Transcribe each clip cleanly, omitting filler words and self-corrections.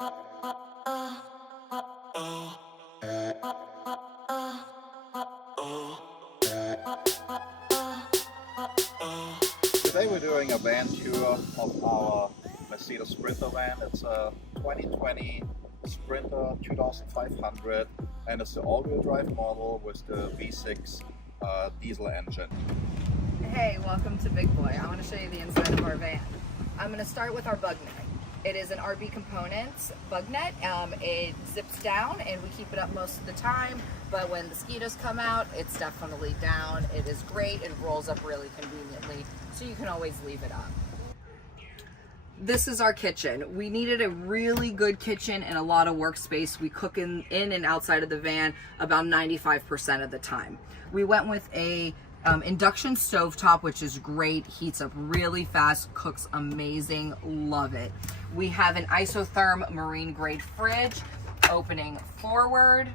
Today we're doing a van tour of our Mercedes Sprinter van. It's a 2020 Sprinter 2500 and it's the all-wheel drive model with the V6 diesel engine. Hey, welcome to Big Boy. I want to show you the inside of our van. I'm going to start with our bug net. It is an RB Components bug net. It zips down and we keep it up most of the time, but when mosquitoes come out, it's definitely down. It is great. It rolls up really conveniently, so you can always leave it up. This is our kitchen. We needed a really good kitchen and a lot of workspace. We cook in and outside of the van about 95% of the time. We went with a induction stovetop, which is great, heats up really fast, cooks amazing, love it. We have an isotherm marine grade fridge, opening forward.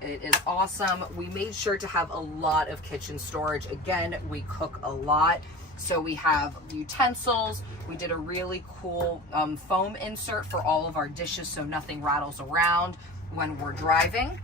It is awesome. We made sure to have a lot of kitchen storage. Again, we cook a lot, so we have utensils. We did a really cool foam insert for all of our dishes so nothing rattles around when we're driving.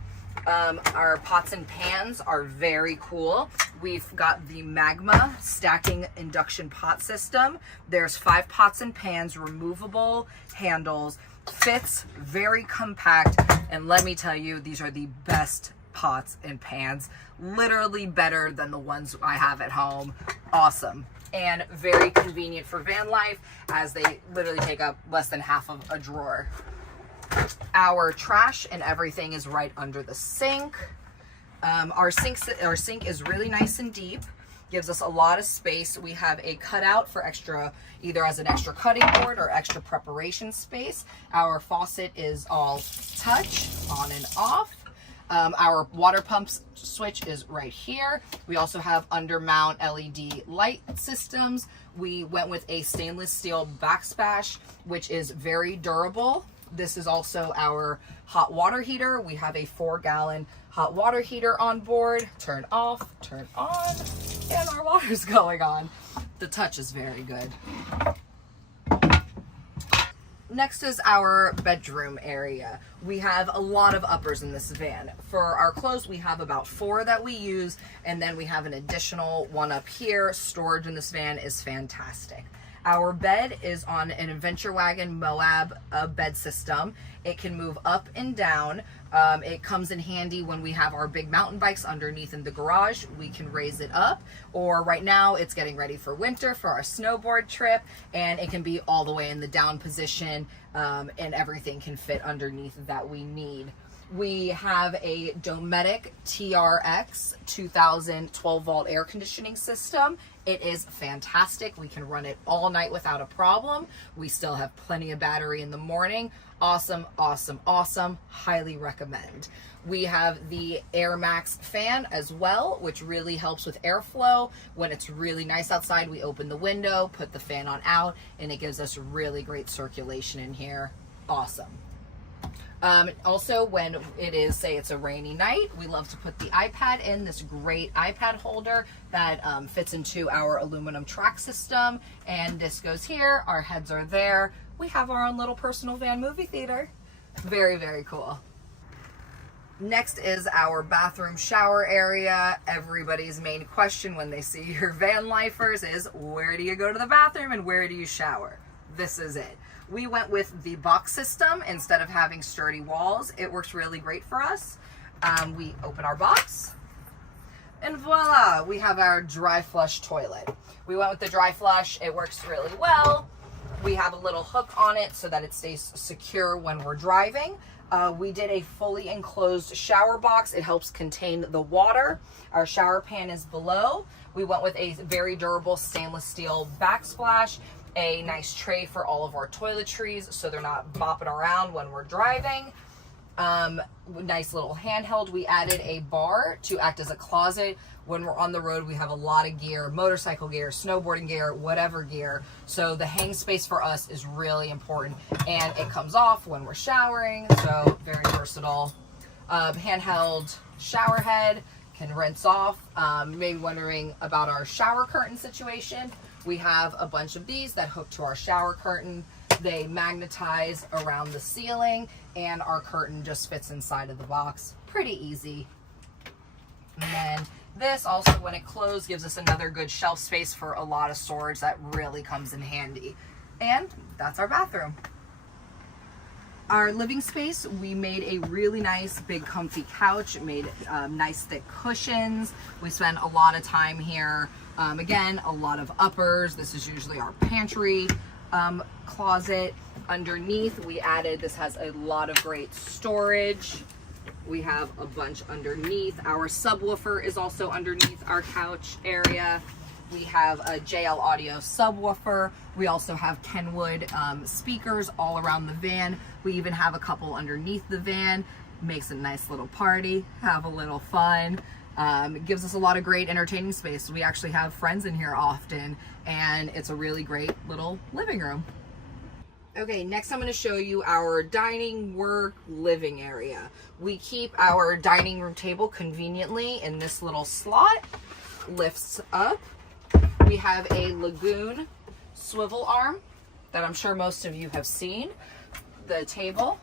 Our pots and pans are very cool. We've got the Magma stacking induction pot system. There's 5 pots and pans, removable handles, fits, very compact, and let me tell you, these are the best pots and pans, literally better than the ones I have at home. Awesome. And very convenient for van life, as they literally take up less than half of a drawer. Our trash and everything is right under the sink. Our sink is really nice and deep, gives us a lot of space. We have a cutout for extra, either as an extra cutting board or extra preparation space. Our faucet is all touch, on and off. Our water pump switch is right here. We also have undermount LED light systems. We went with a stainless steel backsplash, which is very durable. This is also our hot water heater. We have a 4-gallon hot water heater on board. Turn off, turn on, and our water's going on. The touch is very good. Next is our bedroom area. We have a lot of uppers in this van. For our clothes, we have about 4 that we use, and then we have an additional one up here. Storage in this van is fantastic. Our bed is on an Adventure Wagon Moab bed system. It can move up and down. It comes in handy when we have our big mountain bikes underneath in the garage. We can raise it up, or right now it's getting ready for winter for our snowboard trip, and it can be all the way in the down position, and everything can fit underneath that we need. We have a Dometic TRX 2000 12-volt air conditioning system. It is fantastic. We can run it all night without a problem. We still have plenty of battery in the morning. Awesome, awesome, awesome. Highly recommend. We have the Air Max fan as well, which really helps with airflow. When it's really nice outside, we open the window, put the fan on out, and it gives us really great circulation in here. Awesome. Also, when it is, say it's a rainy night, we love to put the iPad in this great iPad holder that fits into our aluminum track system. And this goes here, our heads are there. We have our own little personal van movie theater. Very, very cool. Next is our bathroom shower area. Everybody's main question when they see your van lifers is, where do you go to the bathroom and where do you shower? This is it. We went with the box system instead of having sturdy walls. It works really great for us. We open our box and voila, we have our dry flush toilet. We went with the dry flush. It works really well. We have a little hook on it so that it stays secure when we're driving. We did a fully enclosed shower box. It helps contain the water. Our shower pan is below. We went with a very durable stainless steel backsplash, a nice tray for all of our toiletries so they're not bopping around when we're driving. Nice little handheld. We added a bar to act as a closet. When we're on the road, we have a lot of gear, motorcycle gear, snowboarding gear, whatever gear. So the hang space for us is really important, and it comes off when we're showering, so very versatile. Handheld shower head, can rinse off. Maybe wondering about our shower curtain situation. We have a bunch of these that hook to our shower curtain. They magnetize around the ceiling, and our curtain just fits inside of the box. Pretty easy. And then this also, when it closed, gives us another good shelf space for a lot of storage that really comes in handy. And that's our bathroom. Our living space, we made a really nice big comfy couch. It made nice thick cushions. We spent a lot of time here. Again, a lot of uppers. This is usually our pantry closet. Underneath, we added, this has a lot of great storage. We have a bunch underneath. Our subwoofer is also underneath our couch area. We have a JL Audio subwoofer. We also have Kenwood speakers all around the van. We even have a couple underneath the van. Makes a nice little party, have a little fun. It gives us a lot of great entertaining space. We actually have friends in here often, and it's a really great little living room. Okay, next I'm going to show you our dining, work, living area. We keep our dining room table conveniently in this little slot. Lifts up. We have a Lagoon swivel arm that I'm sure most of you have seen. The table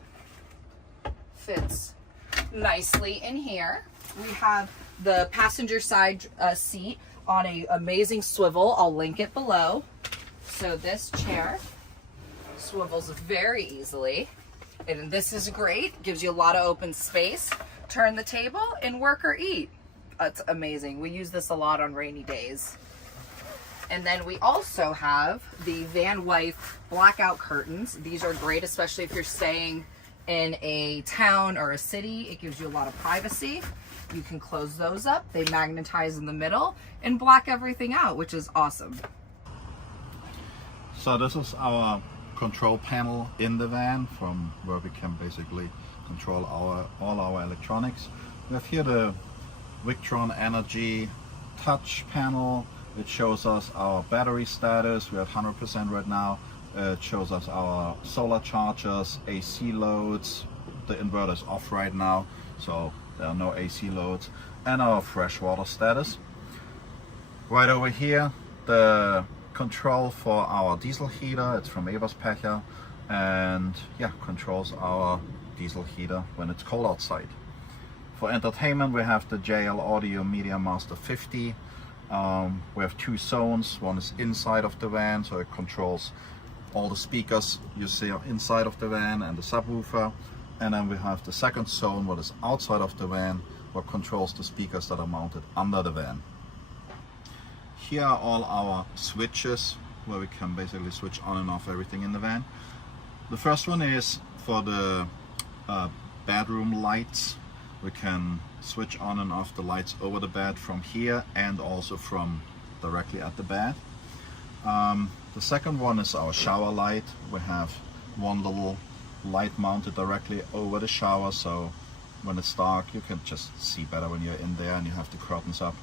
fits nicely in here. We have the passenger side seat on an amazing swivel. I'll link it below. So this chair swivels very easily, and this is great. Gives you a lot of open space. Turn the table and work or eat. It's amazing. We use this a lot on rainy days. And then we also have the Van Wife blackout curtains. These are great, especially if you're staying in a town or a city. It gives you a lot of privacy. You can close those up. They magnetize in the middle and black everything out, which is awesome. So this is our control panel in the van, from where we can basically control all our electronics. We have here the Victron Energy touch panel. It shows us our battery status. We have 100% right now. It shows us our solar chargers, AC loads. The inverter is off right now, so there are no AC loads. And our freshwater status. Right over here, the control for our diesel heater. It's from Eberspacher, and yeah, controls our diesel heater when it's cold outside. For entertainment, we have the JL Audio Media Master 50. We have two zones. One is inside of the van, so it controls all the speakers you see inside of the van and the subwoofer. And then we have the second zone, what is outside of the van, what controls the speakers that are mounted under the van. Here are all our switches, where we can basically switch on and off everything in the van. The first one is for the bedroom lights. We can switch on and off the lights over the bed from here, and also from directly at the bed. The second one is our shower light. We have one little light mounted directly over the shower, so when it's dark you can just see better when you're in there and you have the curtains up.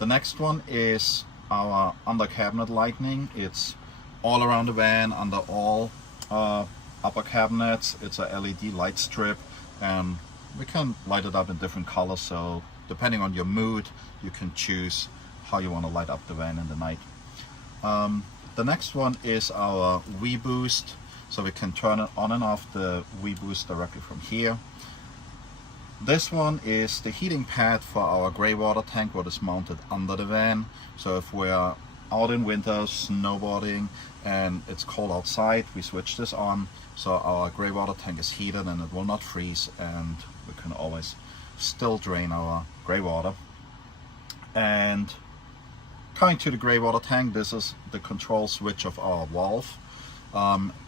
The next one is our under cabinet lighting. It's all around the van, under all upper cabinets. It's a LED light strip, and we can light it up in different colors, so depending on your mood you can choose how you want to light up the van in the night. The next one is our V-Boost, so we can turn it on and off the V-Boost directly from here. This one is the heating pad for our grey water tank, what is mounted under the van. So if we're out in winter snowboarding and it's cold outside, we switch this on, so our grey water tank is heated and it will not freeze, and we can always still drain our grey water. And coming to the grey water tank, this is the control switch of our valve.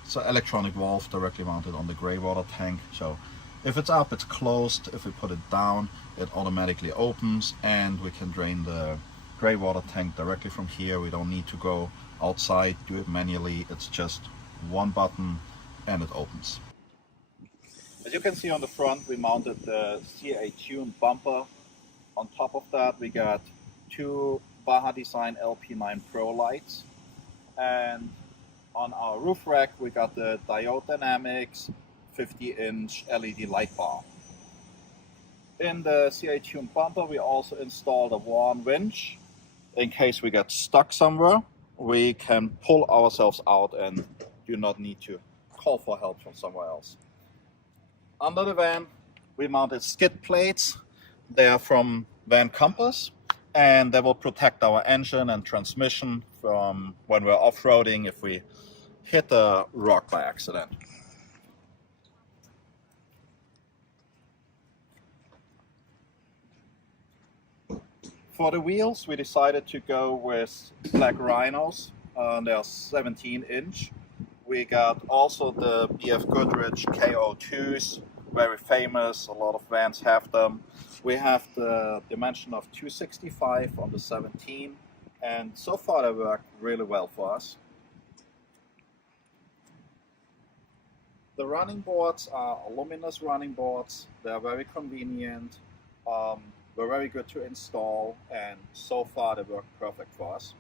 It's an electronic valve directly mounted on the grey water tank. So if it's up, it's closed. If we put it down, it automatically opens, and we can drain the grey water tank directly from here. We don't need to go outside, do it manually. It's just one button and it opens. As you can see on the front, we mounted the CA Tune bumper. On top of that, we got two Baja Design LP9 Pro lights, and on our roof rack we got the Diode Dynamics 50-inch LED light bar. In the CA Tune bumper we also installed a Warn winch. In case we get stuck somewhere, we can pull ourselves out and do not need to call for help from somewhere else. Under the van, we mounted skid plates. They are from Van Compass, and they will protect our engine and transmission from when we're off-roading if we hit a rock by accident. For the wheels, we decided to go with black rhinos. They are 17-inch. We got also the BF Goodrich KO2s, very famous, a lot of vans have them. We have the dimension of 265 on the 17, and so far they work really well for us. The running boards are aluminous running boards. They are very convenient. They're very good to install, and so far they work perfect for us.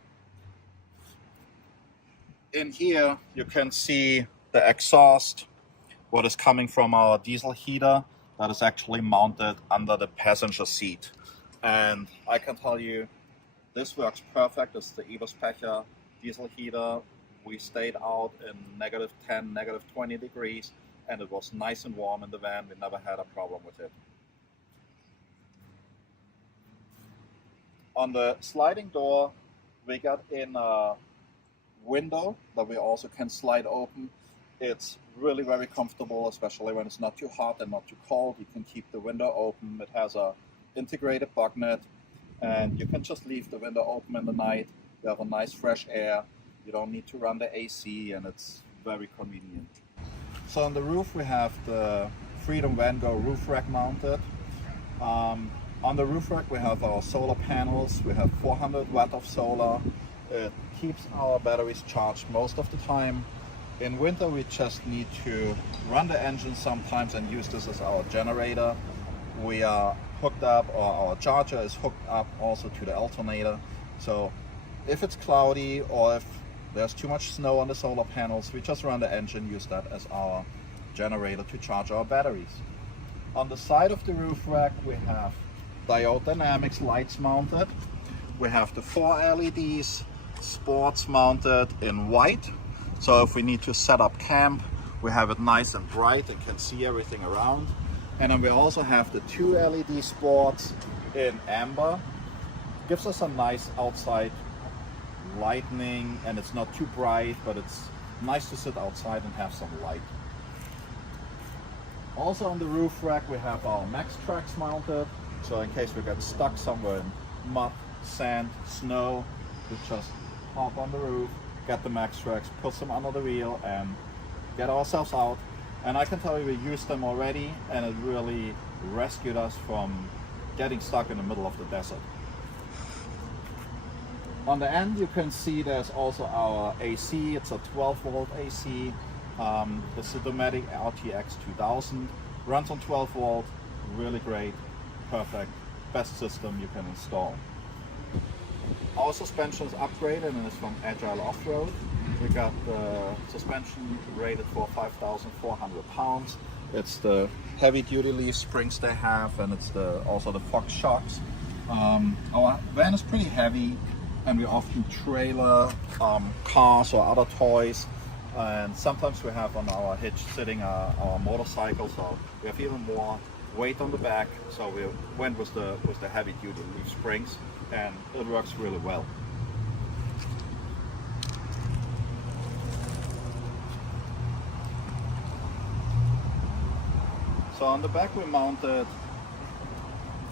In here you can see the exhaust, what is coming from our diesel heater that is actually mounted under the passenger seat. And I can tell you, this works perfect. It's the Eberspecher diesel heater. We stayed out in -10, -20 degrees, and it was nice and warm in the van. We never had a problem with it. On the sliding door, we got in a window that we also can slide open. It's really very comfortable, especially when it's not too hot and not too cold. You can keep the window open. It has a integrated bug net, and you can just leave the window open in the night. You have a nice fresh air. You don't need to run the AC, and it's very convenient. So on the roof we have the Freedom Van Go roof rack mounted. On the roof rack we have our solar panels. We have 400 watt of solar. It keeps our batteries charged most of the time. In winter we just need to run the engine sometimes and use this as our generator. We are hooked up, or our charger is hooked up also to the alternator. So if it's cloudy or if there's too much snow on the solar panels, we just run the engine, use that as our generator to charge our batteries. On the side of the roof rack we have diode dynamics lights mounted. We have the 4 LEDs, sports mounted in white. So if we need to set up camp, we have it nice and bright and can see everything around. And then we also have the 2 LED sports in amber. Gives us a nice outside lighting, and it's not too bright, but it's nice to sit outside and have some light. Also on the roof rack we have our Max Tracks mounted. So in case we get stuck somewhere in mud, sand, snow, we just hop on the roof, get the Max Tracks, put them under the wheel, and get ourselves out. And I can tell you we used them already, and it really rescued us from getting stuck in the middle of the desert. On the end you can see there's also our AC. It's a 12 volt AC. It's the Dometic RTX 2000. Runs on 12 volt, really great, perfect, best system you can install. Our suspension is upgraded and is from Agile Off-Road. We got the suspension rated for 5,400 pounds. It's the heavy duty leaf springs they have, and it's also the Fox shocks. Our van is pretty heavy, and we often trailer cars or other toys, and sometimes we have on our hitch sitting our motorcycle, so we have even more weight on the back. So we went with the heavy duty leaf springs, and it works really well. So on the back we mounted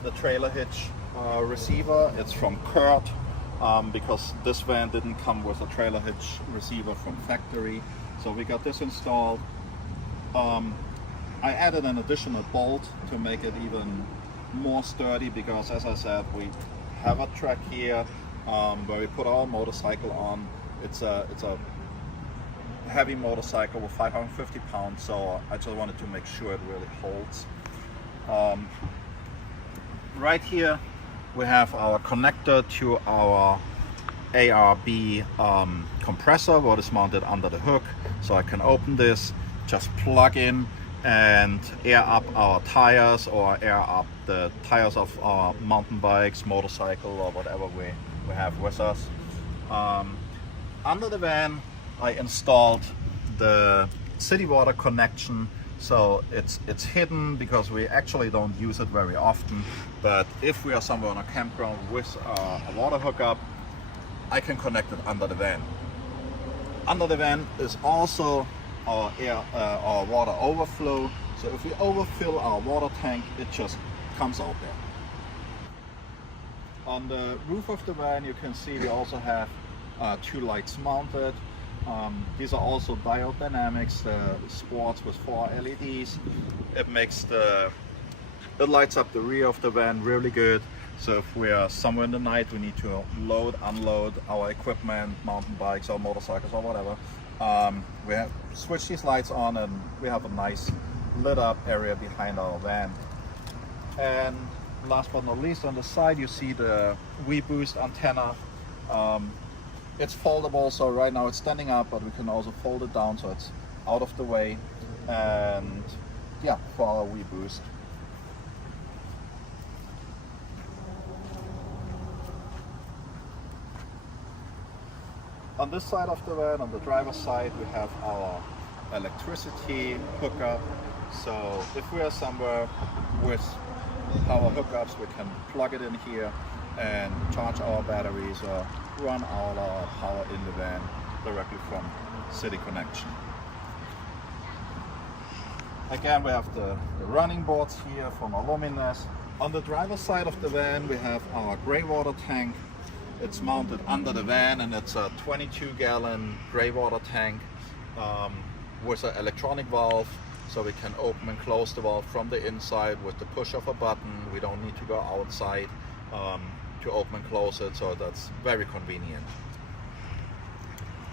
the trailer hitch receiver. It's from Kurt, because this van didn't come with a trailer hitch receiver from factory. So we got this installed. I added an additional bolt to make it even more sturdy, because as I said, we have a track here where we put our motorcycle on. It's a heavy motorcycle with 550 pounds, so I just wanted to make sure it really holds. Right here we have our connector to our ARB compressor, what is mounted under the hook. So I can open this, just plug in and air up our tires, or air up the tires of our mountain bikes, motorcycle, or whatever we have with us. Under the van I installed the city water connection. So it's hidden because we actually don't use it very often. But if we are somewhere on a campground with a water hookup, I can connect it under the van. Under the van is also our water overflow. So if we overfill our water tank, it just comes out there. On the roof of the van, you can see we also have 2 lights mounted. These are also diode dynamics, the sports with 4 LEDs. It lights up the rear of the van really good. So if we are somewhere in the night, we need to load, unload our equipment, mountain bikes or motorcycles or whatever. We have switch these lights on and we have a nice lit up area behind our van. And last but not least, on the side you see the WeBoost antenna. It's foldable, so right now it's standing up, but we can also fold it down so it's out of the way. And yeah, for our WeBoost. On this side of the van, on the driver's side, we have our electricity hookup. So if we are somewhere with power hookups, we can plug it in here and charge our batteries or run all our power in the van directly from City Connection. Again, we have the running boards here from Aluminous. On the driver's side of the van, we have our gray water tank. It's mounted under the van and it's a 22-gallon gray water tank with an electronic valve, so we can open and close the valve from the inside with the push of a button. We don't need to go outside to open and close it, so that's very convenient.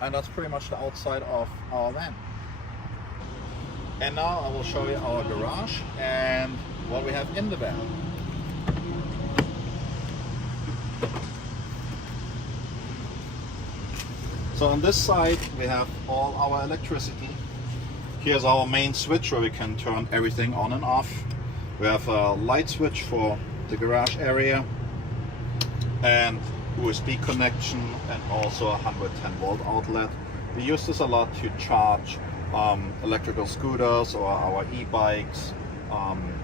And that's pretty much the outside of our van. And now I will show you our garage and what we have in the van. So on this side we have all our electricity. Here's our main switch where we can turn everything on and off. We have a light switch for the garage area and USB connection and also a 110 volt outlet. We use this a lot to charge electrical scooters or our e-bikes,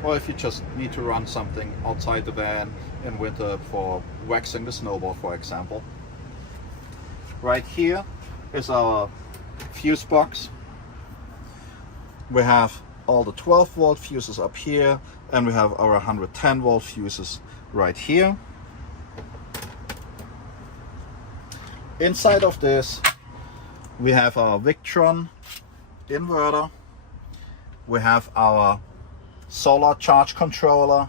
or if you just need to run something outside the van in winter for waxing the snowboard, for example. Right here is our fuse box. We have all the 12 volt fuses up here and we have our 110 volt fuses right here. Inside of this we have our Victron inverter. We have our solar charge controller.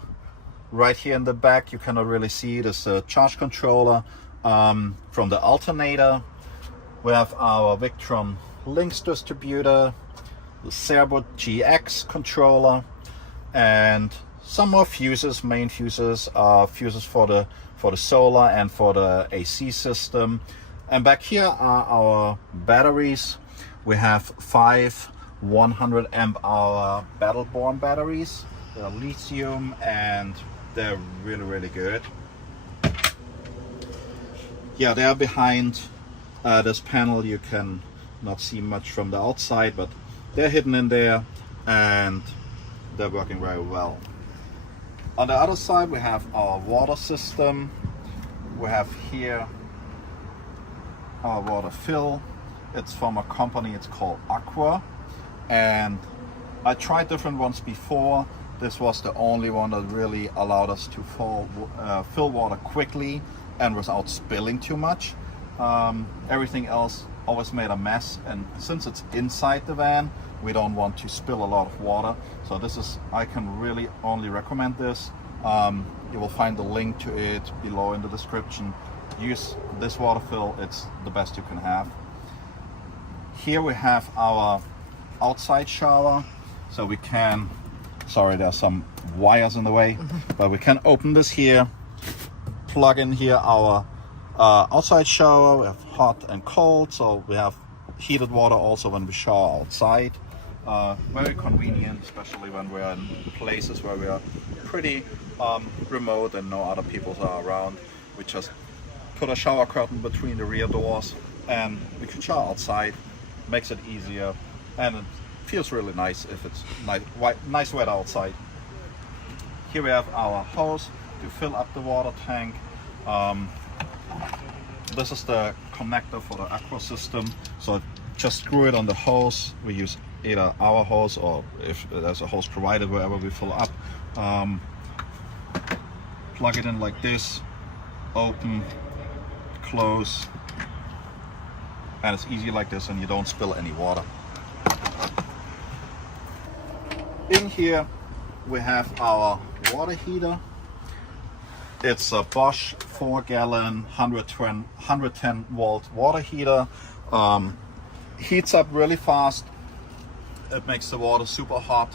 Right here in the back you cannot really see it, is a charge controller from the alternator. We have our Victron Links distributor, the Cerbot GX controller, and some more fuses, main fuses, fuses for the solar and for the AC system. And back here are our batteries. We have 5 100 amp hour Battle-Born batteries. They're lithium and they're really good. Yeah, they are behind this panel. You can not see much from the outside, but they're hidden in there and they're working very well. On the other side we have our water system. We have here our water fill. It's from a company, it's called Aqua, and I tried different ones before. This was the only one that really allowed us to fill water quickly and without spilling too much. Everything else always made a mess, and since it's inside the van we don't want to spill a lot of water, so this is, I can really only recommend this. You will find the link to it below in the description. Use this water fill, it's the best you can have. Here we have our outside shower, so we can, sorry there's some wires in the way, but we can open this here, plug in here our outside shower. We have hot and cold, so we have heated water also when we shower outside. Very convenient, especially when we're in places where we are pretty remote and no other people are around. We just put a shower curtain between the rear doors and we can shower outside. Makes it easier and it feels really nice if it's nice weather outside. Here we have our hose to fill up the water tank. This is the connector for the aqua system, so just screw it on the hose. We use either our hose or if there's a hose provided wherever we fill up. Plug it in like this, open, close, and it's easy like this, and you don't spill any water. In here we have our water heater. It's a Bosch 4-gallon 110 volt water heater. Heats up really fast. It makes the water super hot.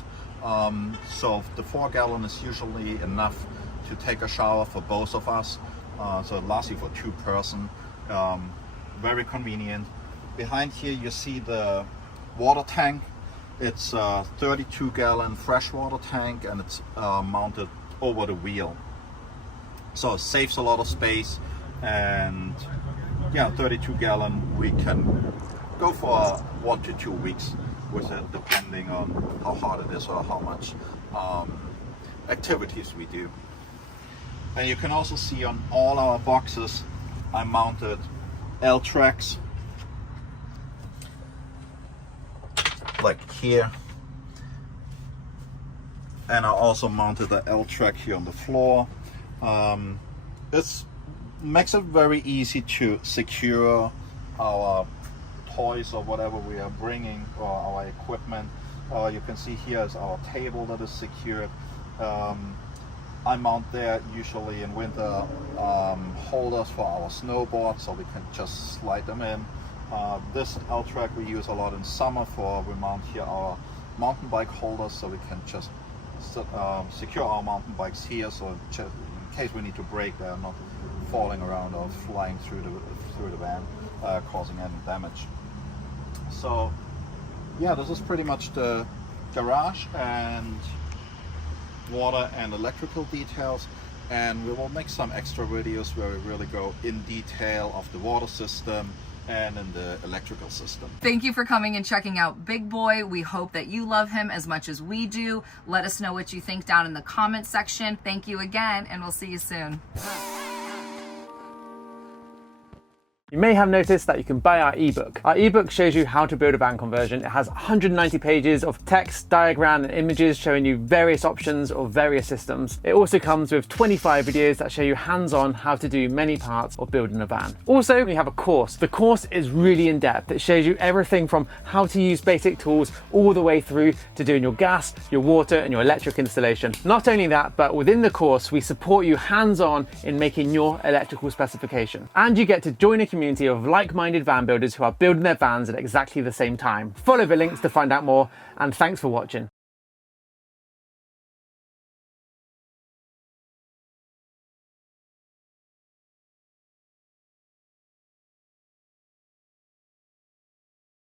So the 4-gallon is usually enough to take a shower for both of us. So it lasts you for 2 person. Very convenient. Behind here you see the water tank. It's a 32-gallon freshwater tank, and it's mounted over the wheel. So it saves a lot of space, and yeah, 32-gallon, we can go for 1 to 2 weeks with it, depending on how hot it is or how much activities we do. And you can also see on all our boxes I mounted L-tracks, like here, and I also mounted the L-track here on the floor. This makes it very easy to secure our toys or whatever we are bringing, or our equipment. You can see here is our table that is secured. I mount there usually in winter holders for our snowboards, so we can just slide them in. This L-track we use a lot in summer we mount here our mountain bike holders, so we can just secure our mountain bikes here, so in case we need to brake, they're not falling around or flying through the van, causing any damage. So yeah, this is pretty much the garage and water and electrical details, and we will make some extra videos where we really go in detail of the water system and in the electrical system. Thank you for coming and checking out Big Boy. We hope that you love him as much as we do. Let us know what you think down in the comment section. Thank you again, and we'll see you soon. You may have noticed that you can buy our ebook. Our ebook shows you how to build a van conversion. It has 190 pages of text, diagram, and images showing you various options of various systems. It also comes with 25 videos that show you hands-on how to do many parts of building a van. Also, we have a course. The course is really in-depth. It shows you everything from how to use basic tools all the way through to doing your gas, your water, and your electric installation. Not only that, but within the course, we support you hands-on in making your electrical specification. And you get to join a community of like-minded van builders who are building their vans at exactly the same time. Follow the links to find out more, and thanks for watching.